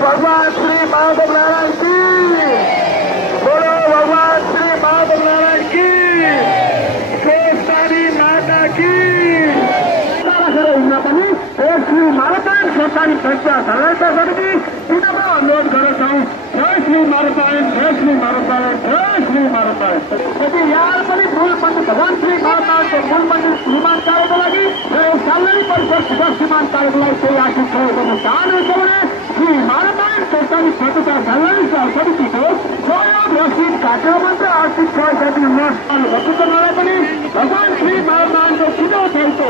भगवान श्री माधव नारायण की, बोलो भगवान श्री माधव नारायण की, गोस्वामी माता की। श्री मारपायण सरकारी प्रजाशालाका समिति पुनः अनुरोध गर्छौं। जय श्री मारपायण, जय श्री मारपायण, जय श्री मारपायण। यदि यहाँ पनि मूल मन्दिर भगवान श्री मारपायणको मूल मन्दिर निर्माण कार्यको लागि र सालनी परिषद सदस्य निर्माण कार्यको लागि केही आर्थिक सहयोग गर्न चाहनुहुन्छ भने श्री मारपायण सरकारी प्रजाशाला समितिको सहयोग रसिद काटेर मात्र आर्थिक सहयोग दिनुहोस्। पनि भगवान श्री मारपायणको सिधो छेउको